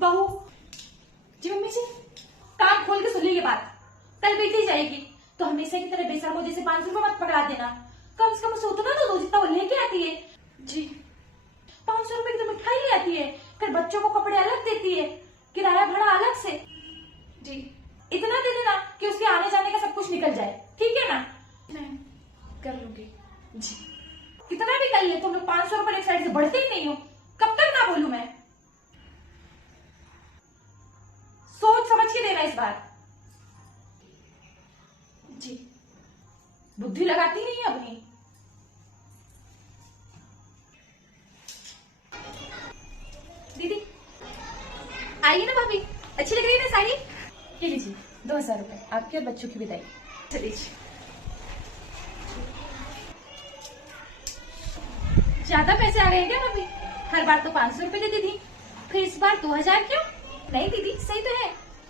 बहू जी, मम्मी जी कान खोल के सुन ली ये बात। कल बेटी जाएगी तो हमेशा की तरह बेशर्मो जैसे 500 रुपए मत पकड़ा देना। कम से कम उसे उतना तो दो जितना वो लेके आती है। जी 500 रुपए की तो मिठाई ले आती है, फिर बच्चों को कपड़े अलग देती है, किराया भाड़ा अलग से। जी इतना दे देना कि उसके आने जाने का सब कुछ निकल जाए, ठीक है ना? मैं कर लूंगी जी। कितना भी कर ले तुम लोग 500 रुपए एक साइड से बढ़ते ही नहीं हो। कब तक ना बोलूं मैं? सोच समझ के देना इस बार। जी बुद्धि लगाती नहीं है अपनी। दीदी आइए ना भाभी, अच्छी लग रही है ना साड़ी? ये लीजिए 2000 रुपए आपके और बच्चों की विदाई। चलिए ज्यादा पैसे आ गए क्या भाभी? हर बार तो 500 रुपए देती थी, फिर इस बार 2000 क्यों? नहीं दीदी सही तो है।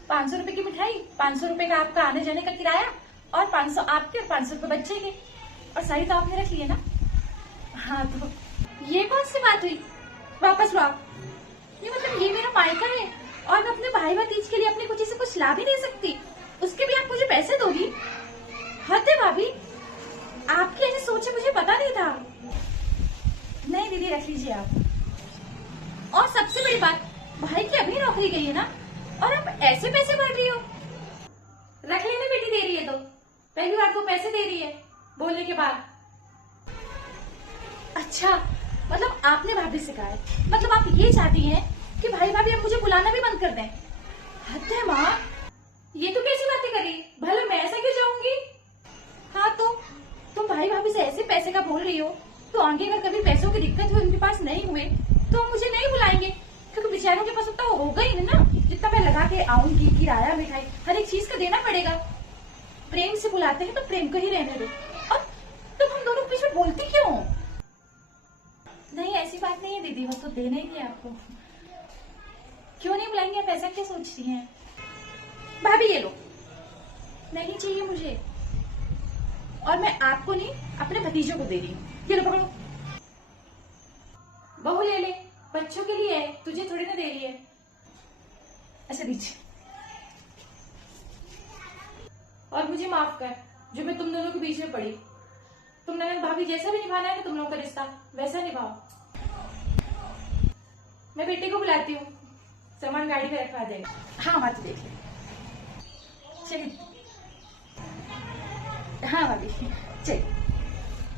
500 रुपए की मिठाई, 500 रुपए का आपका आने जाने का किराया और 500 आपके और 500 रुपए बच्चे के। और साड़ी तो आपने रख ली है ना? हाँ तो ये कौन सी बात हुई? वापस लो आप। ये मतलब ये मेरा मायका है और मैं अपने भाई भतीज के लिए अपनी कुछ से कुछ ला भी नहीं सकती, उसके भी आप मुझे पैसे दोगी? हद है भाभी, आपकी ऐसी सोच है मुझे पता नहीं था। नहीं दीदी रख लीजिए आप। और सबसे बड़ी बात, भाई की अभी नौकरी गई है ना, और आप ऐसे पैसे भर रही हो। रख लेने बेटी, दे रही है तो पहली बार तो पैसे दे रही है बोलने के बाद। अच्छा मतलब आपने भाभी से कहा है, मतलब आप ये चाहती हैं कि भाई भाभी अब मुझे बुलाना भी बंद कर दें? हद है माँ, ये तो कैसी बातें करी? भला मैं ऐसा क्यों जाऊंगी? हाँ तो तुम भाई भाभी से ऐसे पैसे का बोल रही हो तो आगे अगर कभी पैसों की दिक्कत हुई, उनके पास नहीं हुए तो मुझे नहीं बुलाएंगे, क्योंकि बेचारों के पास उतना होगा ही ना जितना मैं लगा के आऊंगी। किराया मिठाई हर एक चीज का देना पड़ेगा। प्रेम से बुलाते हैं तो प्रेम को ही रहने दो। और तुम हम दोनों के बीच में बोलती क्यों? नहीं ऐसी बात नहीं है दीदी, वो तो देना ही है आपको। क्यों नहीं बुलाएंगे? आप ऐसा क्या सोच रही हैं? भाभी ये लो, नहीं चाहिए मुझे, और मैं आपको नहीं अपने भतीजों को दे रही हूँ। ये लो पकड़ो। बहू ले ले, बच्चों के लिए है, तुझे थोड़ी ना दे रही है। अच्छा दीजिए। और मुझे माफ कर जो मैं तुम दोनों के बीच में पड़ी। तुम ननद भाभी जैसा भी निभाना है ना तुम लोगों का रिश्ता, वैसा निभाओ। मैं बेटे को बुलाती हूँ, सामान गाड़ी में रखवा देगा। हाँ बात देख ले। चलिए हाँ भाभी चलिए।